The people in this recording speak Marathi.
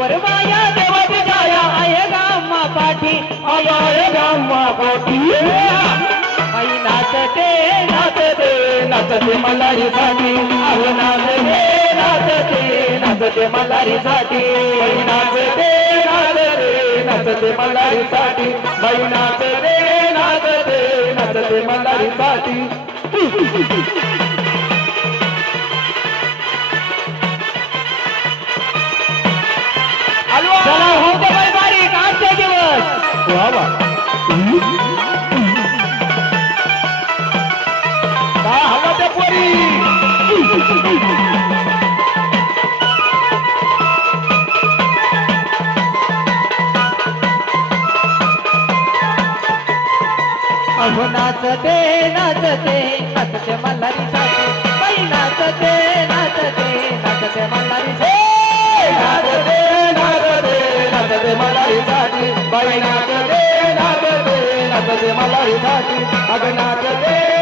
वर माया देवाची छाया आहे गाम्मा पाठी आय गाम्मा पाठी बाई नाचते नाचते नाचते मल्हारीसाठी अहो नाचते नाचते मल्हारीसाठी बाई नाचते नाचते मल्हारीसाठी बाई नाचते नाचते मल्हारीसाठी चला हो दे बाई बारीक आजचे दिवस वा वा का हवा त्या पोरी अहो नाचते नाचते मल्हारीसाठी बाई नाचते मल्हारीसाठी नाचते मल्हारीसाठी बाई नाचते मल्हारीसाठी अग नाचते